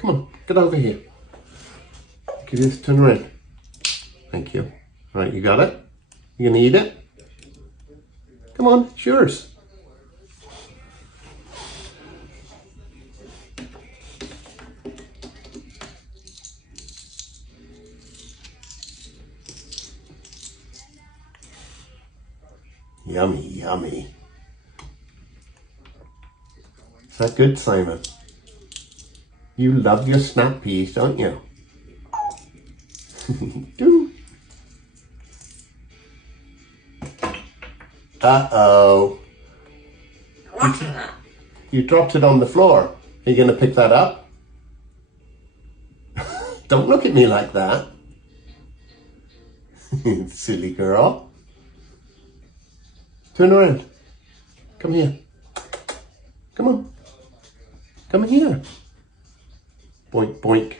Come on, get over here. Give this, turn around. Thank you. Right, you got it? You gonna eat it? Come on, it's yours. Yummy, yummy. Is that good, Simon? You love your snap peas, don't you? Do. Uh-oh. You dropped it on the floor. Are you going to pick that up? Don't look at me like that. Silly girl. Turn around. Come here. Come on. Come here. Boink, boink.